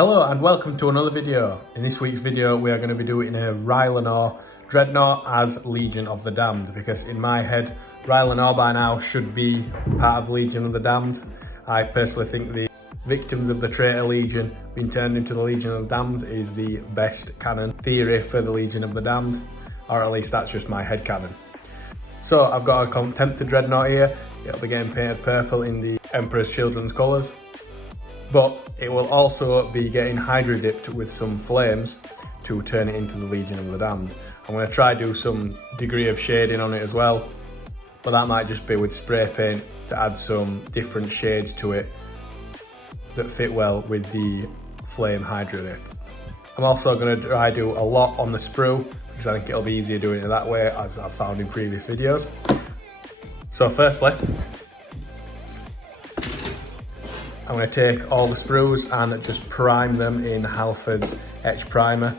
Hello and welcome to another video. In this week's video we are going to be doing a Rylannor dreadnought as Legion of the Damned, because in my head Rylannor by now should be part of Legion of the Damned. I personally think the victims of the Traitor Legion being turned into the Legion of the Damned is the best canon theory for the Legion of the Damned, or at least that's just my head canon. So I've got a contemptor dreadnought here. It'll be getting painted purple in the Emperor's Children's colours, but it will also be getting hydro dipped with some flames to turn it into the Legion of the Damned. I'm going to try do some degree of shading on it as well, but that might just be with spray paint to add some different shades to it that fit well with the flame hydro dip. I'm also going to try do a lot on the sprue, because I think it'll be easier doing it that way, as I've found in previous videos. So firstly, I'm going to take all the sprues and just prime them in Halford's Etch Primer.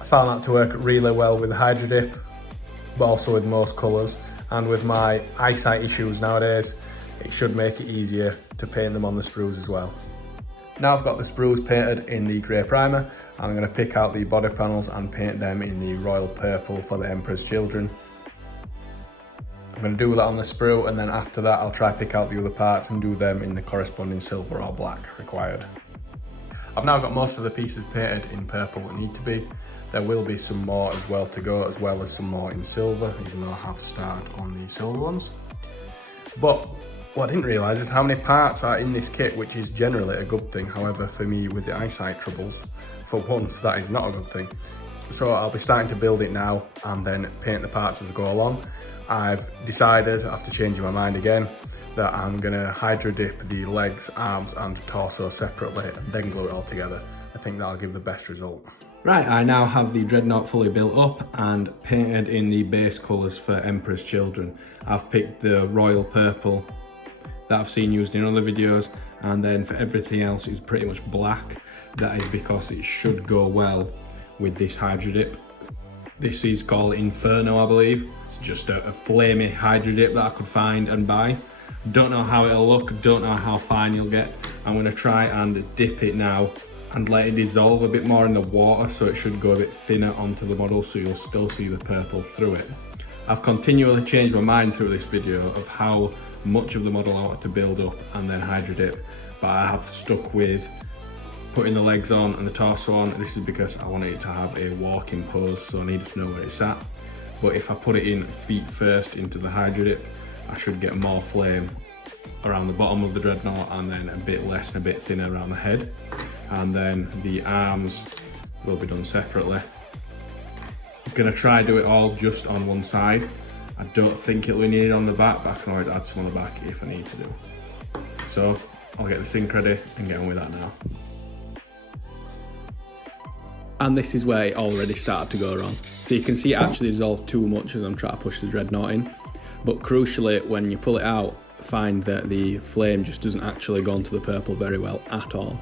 I found that to work really well with Hydro Dip, but also with most colours. And with my eyesight issues nowadays, it should make it easier to paint them on the sprues as well. Now I've got the sprues painted in the grey primer, I'm going to pick out the body panels and paint them in the royal purple for the Emperor's Children. I'm going to do that on the sprue, and then after that I'll try pick out the other parts and do them in the corresponding silver or black required. I've now got most of the pieces painted in purple that need to be. There will be some more as well to go, as well as some more in silver, even though I have started on the silver ones. But what I didn't realise is how many parts are in this kit, which is generally a good thing. However, for me with the eyesight troubles, for once that is not a good thing. So I'll be starting to build it now and then paint the parts as I go along. I've decided, after changing my mind again, that I'm going to hydro dip the legs, arms and torso separately and then glue it all together. I think that'll give the best result. Right, I now have the dreadnought fully built up and painted in the base colours for Emperor's Children. I've picked the royal purple that I've seen used in other videos, and then for everything else it's pretty much black. That is because it should go well with this hydro dip. This is called Inferno, I believe. It's just a flamey hydro dip that I could find and buy. Don't know how it'll look, don't know how fine you'll get. I'm going to try and dip it now and let it dissolve a bit more in the water, so it should go a bit thinner onto the model, so you'll still see the purple through it. I've continually changed my mind through this video of how much of the model I want to build up and then hydro dip, but I have stuck with putting the legs on and the torso on. This is because I wanted it to have a walking pose, so I needed to know where it's at. But if I put it in feet first into the hydro dip, I should get more flame around the bottom of the dreadnought and then a bit less and a bit thinner around the head. And then the arms will be done separately. I'm going to try do it all just on one side. I don't think it'll be needed on the back, but I can always add some on the back if I need to do. So I'll get the sink ready and get on with that now. And this is where it already started to go wrong. So you can see it actually dissolved too much as I'm trying to push the dreadnought in. But crucially, when you pull it out, find that the flame just doesn't actually go onto the purple very well at all.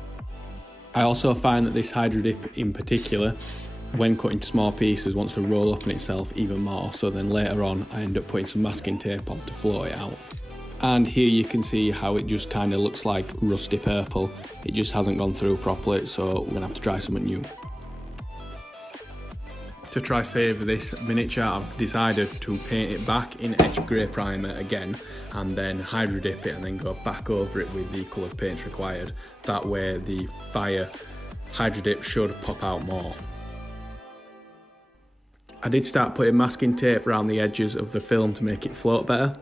I also find that this hydro dip in particular, when cut into small pieces, wants to roll up on itself even more, so then later on I end up putting some masking tape on to float it out. And here you can see how it just kind of looks like rusty purple. It just hasn't gone through properly, so we're going to have to try something new. To try save this miniature, I've decided to paint it back in Etch Grey Primer again, and then hydro dip it and then go back over it with the coloured paints required. That way the fire hydro dip should pop out more. I did start putting masking tape around the edges of the film to make it float better.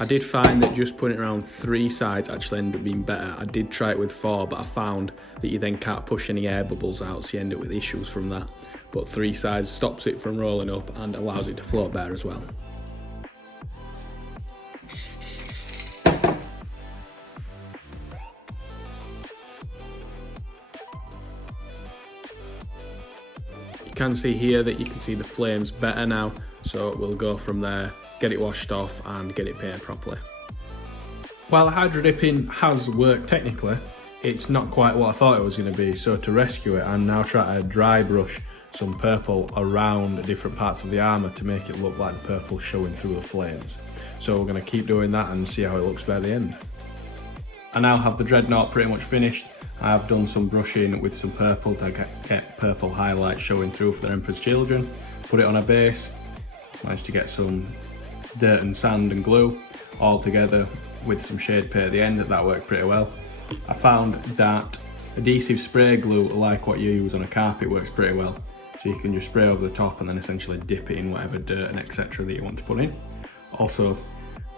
I did find that just putting it around 3 sides actually ended up being better. I did try it with 4, but I found that you then can't push any air bubbles out, so you end up with issues from that. But 3 sides stops it from rolling up and allows it to float better as well. You can see here that you can see the flames better now, so we'll go from there, get it washed off and get it painted properly. While the hydro dipping has worked technically, it's not quite what I thought it was going to be, so to rescue it I'm now trying to dry brush some purple around different parts of the armour to make it look like the purple showing through the flames. So we're going to keep doing that and see how it looks by the end. I now have the dreadnought pretty much finished. I have done some brushing with some purple to get purple highlights showing through for the Emperor's Children. Put it on a base, managed to get some dirt and sand and glue all together with some shade paint at the end. That worked pretty well. I found that adhesive spray glue, like what you use on a carpet, works pretty well. So you can just spray over the top and then essentially dip it in whatever dirt and etc. that you want to put in. Also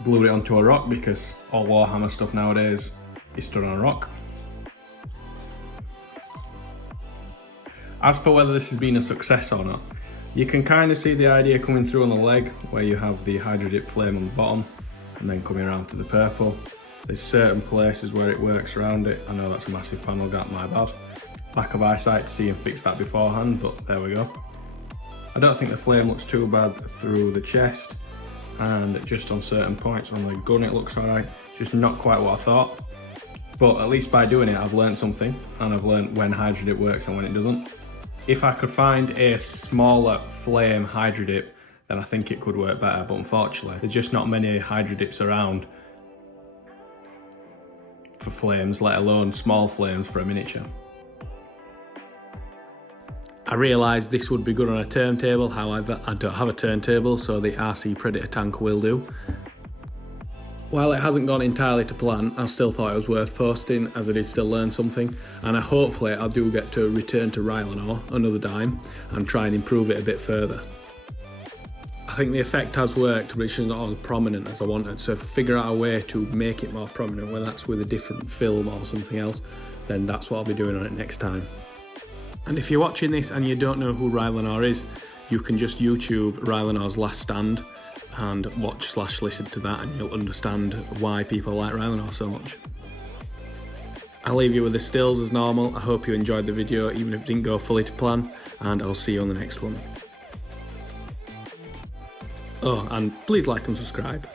glued it onto a rock because all Warhammer stuff nowadays is stood on a rock. As for whether this has been a success or not, you can kind of see the idea coming through on the leg where you have the Hydro Dip flame on the bottom and then coming around to the purple. There's certain places where it works around it. I know that's a massive panel gap, my bad. Lack of eyesight to see and fix that beforehand, but there we go. I don't think the flame looks too bad through the chest, and just on certain points on the gun it looks alright. Just not quite what I thought. But at least by doing it I've learned something, and I've learned when Hydro Dip works and when it doesn't. If I could find a smaller flame Hydro Dip, then I think it could work better, but unfortunately there's just not many Hydro Dips around for flames, let alone small flames for a miniature. I realised this would be good on a turntable, however I don't have a turntable, so the RC Predator tank will do. While it hasn't gone entirely to plan, I still thought it was worth posting as I did still learn something, and hopefully I do get to return to Rylannor another time and try and improve it a bit further. I think the effect has worked, but it's just not as prominent as I wanted, so if I figure out a way to make it more prominent, whether that's with a different film or something else, then that's what I'll be doing on it next time. And if you're watching this and you don't know who Rylannor is, you can just YouTube Rylannor's Last Stand and watch/listen to that, and you'll understand why people like Rylannor so much. I'll leave you with the stills as normal. I hope you enjoyed the video, even if it didn't go fully to plan, and I'll see you on the next one. Oh, and please like and subscribe.